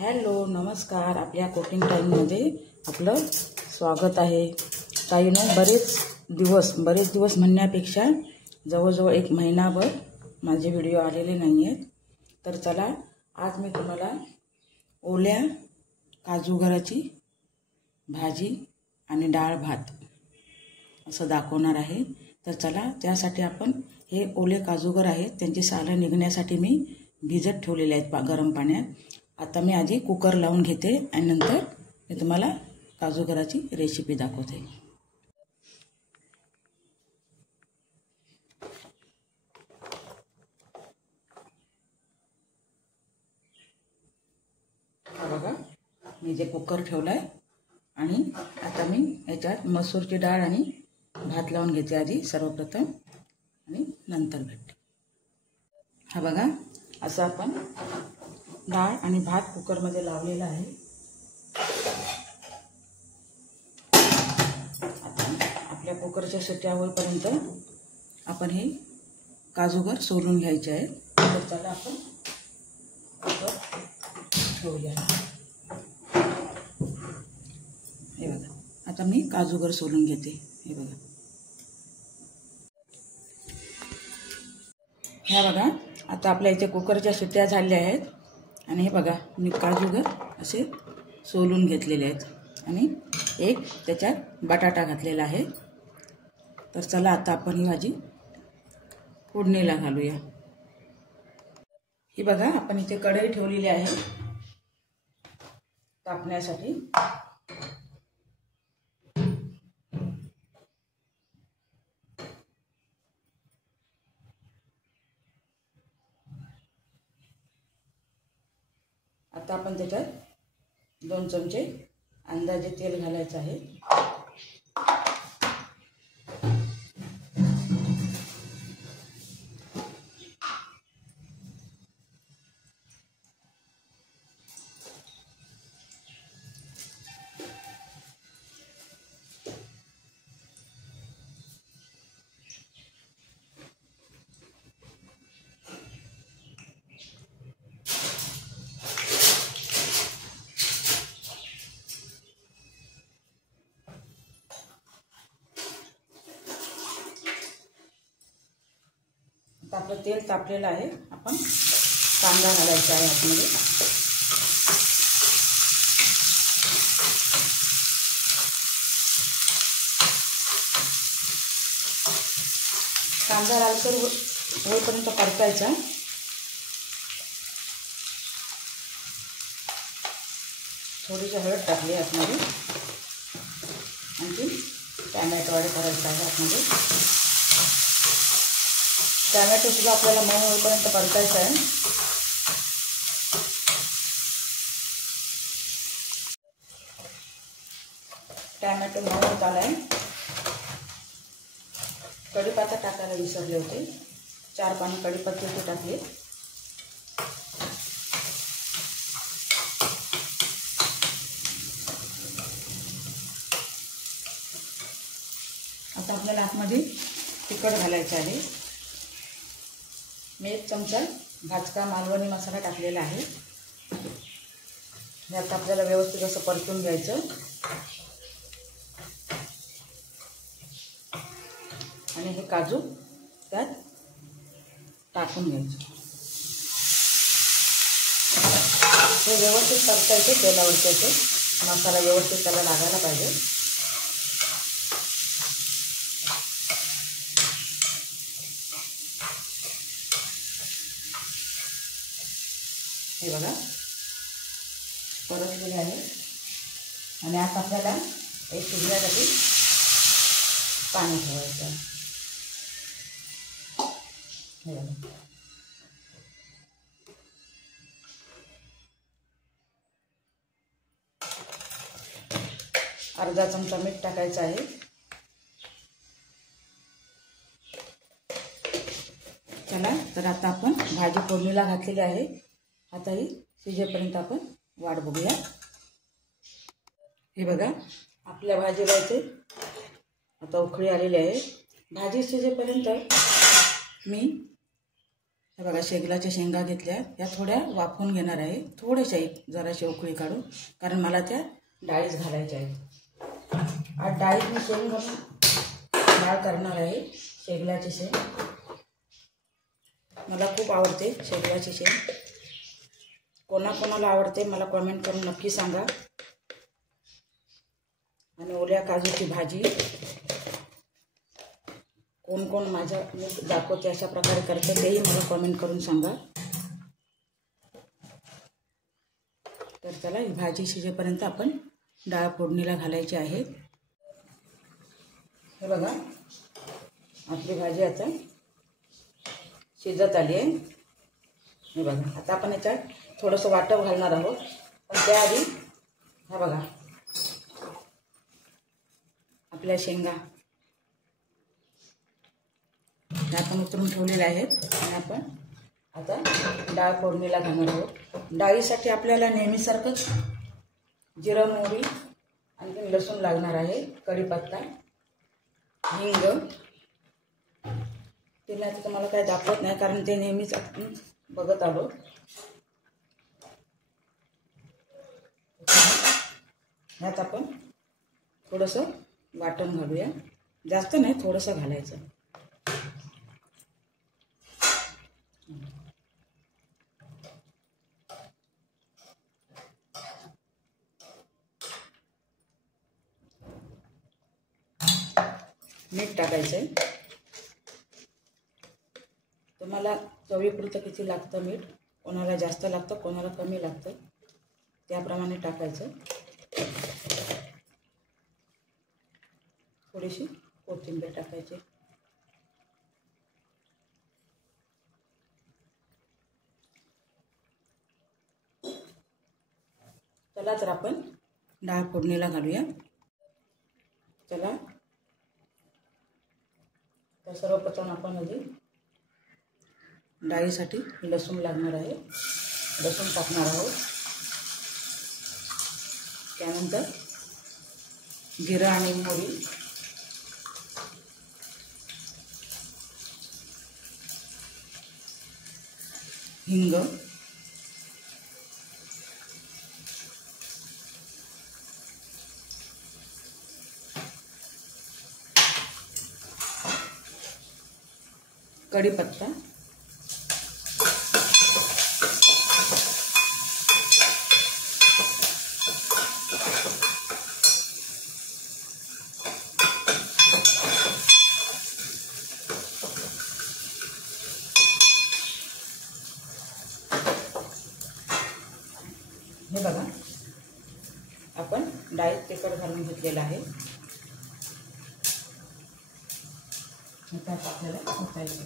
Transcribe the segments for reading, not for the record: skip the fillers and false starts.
Hello नमस्कार, आपल्या cooking टाईममध्ये आपलं स्वागत आहे। ताईनो बरेच दिवस म्हणण्यापेक्षा जवळजवळ एक महिनाभर माझे व्हिडिओ आलेले नाही आहेत। तर चला आज मी तुम्हाला ओल्या काजूगराची भाजी आणि डाळ भात असं दाखवणार आहे। तर चला त्यासाठी आपण हे ओले काजूगर आहेत त्यांची सालं निघण्यासाठी मी भिजत ठेवलेले आहेत गरम पाण्यात। आता मी आधी कुकर लावून घेते आणि नंतर मी तुम्हाला काजूगराची रेसिपी दाखवते। बघा मी जे कुकर ठेवलाय आणि आता मी याच्यात मसूरची डाळ आणि भात लावून घेते आधी सर्वप्रथम आणि नंतर भेटते। हा बघा असं आपण डाळ आणि भात कुकरमध्ये लावलेला आहे। आता आपल्या कुकरच्या शिट्ट्या होईपर्यंत आपण हे काजूगर सोलून घ्यायचे आहेत। तर चला आपण कुकर ठेवूया। हे बघा आता मी काजूगर सोलून घेते। हे बघा ह्या बघा आता आपल्या इथे कुकरच्या शिट्ट्या झाल्या आहेत आणि हे बघा मी काजूगर असे सोलून घेतलेले आहेत आणि एक त्याच्यात बटाटा घातलेला आहे। तर चला आता आपण ही भाजी फोडणीला घालूया। ही बघा आपण इथे कढई ठेवलेली आहे तापण्यासाठी। आता आपण त्याच्यात 2 चमचे अंदाजे तेल घालायचं आहे। आपलं तेल तापलेलं आहे, आपण कांदा घालायचा आहे आतमध्ये। कांदा लालसर होईपर्यंत परतायचा। थोडीशी हळद टाकली आतमध्ये आणि टॅमॅटो ॲड करायचा आहे आतमध्ये। टॅमॅटो सुद्धा आपल्याला मऊ होईपर्यंत परतायचा आहे। टॅमॅटो मऊ होत आलाय। कढीपत्ता टाकायला विसरले होते, 4 पाने कढीपत्त्याचे टाकले। आता आपल्याला आतमध्ये तिखट घालायचं आहे। मी 1 चमचा भाजका मालवणी मसाला टाकलेला आहे। हे आता आपल्याला व्यवस्थित असं परतून घ्यायचं आणि हे काजू त्यात टाकून घ्यायचं। हे व्यवस्थित परतायचे तेलावरचे, ते मसाला व्यवस्थित त्याला लागायला पाहिजे। हे बघा परतलेले आहे आणि आता आपल्याला एक शिजण्यासाठी पाणी ठेवायचं आहे। हे बघा अर्धा चमचा मीठ टाकायचं आहे। चला तर आता आपण भाजी फोडणीला घातलेली आहे। आता ही शिजेपर्यंत आपण वाट बघूया। हे बघा आपल्या भाजीला इथे आता उकळी आलेली आहे। भाजी शिजेपर्यंत मी हे बघा शेगलाच्या शेंगा घेतल्या, या थोड्या वाफवून घेणार आहे, थोड्याशा जराशी उकळी काढून, कारण मला त्या डाळीत घालायच्या आहेत. आज डाळीत मी शेंग घालून डाळ करणार आहे, शेगलाची शेंग. मला खूप आवडते शेगलाची शेंग. कोणाकोणाला आवडते मला कमेंट करून नक्की सांगा. आणि ओल्या काजूची भाजी कोण कोण माझ्या मी दाखवते अशा प्रकारे करते तेही मला कमेंट करून सांगा. तर चला ही भाजी शिजेपर्यंत आपण डाळ फोडणीला घालायची आहे. हे बघा आपली भाजी आता शिजत आली आहे. हे बघा आता आपण याच्यात थोडंसं वाटप घालणार आहोत, पण त्याआधी हा बघा आपल्या शेंगा त्या आपण उतरून ठेवलेल्या आहेत आणि आपण आता डाळ फोडणीला घालणार आहोत. डाळीसाठी आपल्याला नेहमीसारखंच जिरं, मोहरी, आणखी लसूण लागणार आहे, कढीपत्ता, हिंग. ते नाही तुम्हाला काही दाखवत नाही कारण ते नेहमीच आपण बघत आलो. ह्यात आपण थोडंसं वाटण घालूया, जास्त नाही थोडंसं घालायचं. मीठ टाकायचं आहे. तुम्हाला चवीपुरतं किती लागतं मीठ, कोणाला जास्त लागतं कोणाला कमी लागतं त्याप्रमाणे टाकायचं. थोडीशी कोथिंबीर टाकायची. चला तर आपण डाळ फोडणीला घालूया. चला तर सर्वप्रथम आपण आधी डाळीसाठी लसूण लागणार आहे, लसूण टाकणार आहोत. त्यानंतर जिरं आणि मोहरी, हिंग, कढीपत्ता, हे बघा आपण डाळीत तिखट घालून घेतलेलं आहे. आता आपल्याला ओतायचं.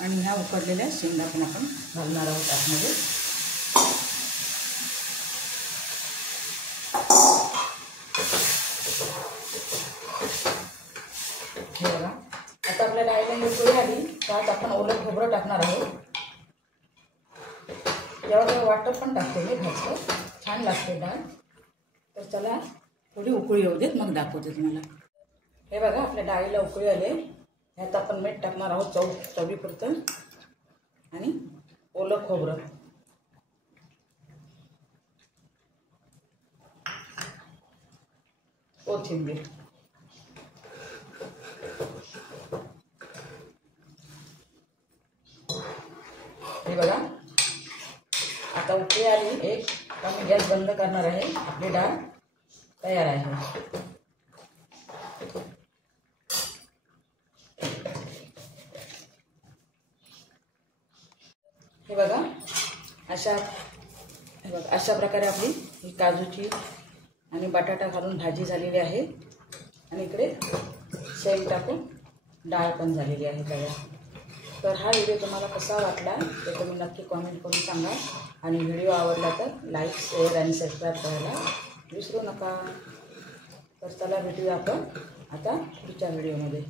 आणि ह्या उकडलेल्या शेंगा पण आपण घालणार आहोत आतमध्ये. हे बघा आता आपल्या डाळीला उकळी आली, त्यात आपण ओलं खोबरं टाकणार आहोत. यावर वाटप पण टाकते मी, भाजलं छान लागते डाळ. तर चला थोडी उकळी येऊ देत मग दाखवते तुम्हाला. हे बघा आपल्या डाळीला उकळी आले, ह्यात आपण मीठ टाकणार आहोत चवीपुरतं आणि ओलं खोबरं. कोथिंबीर. हे बघा आता उकळी आली एक, मी गॅस बंद करणार आहे. आपली डाळ तयार आहे. हे बघा अशा प्रकारे आपली ही काजूची आणि बटाटा घालून भाजी झालेली आहे. आणि इकडे शेंग टाकून डाळ पण झालेली आहे तयार. तर हा व्हिडिओ तुम्हाला कसा वाटला ते तुम्ही नक्की कमेंट करून सांगा. आणि व्हिडिओ आवडला तर लाईक, शेअर आणि सबस्क्राईब करायला विसरू नका. तर चला भेटूया आपण आता पुढच्या व्हिडिओमध्ये.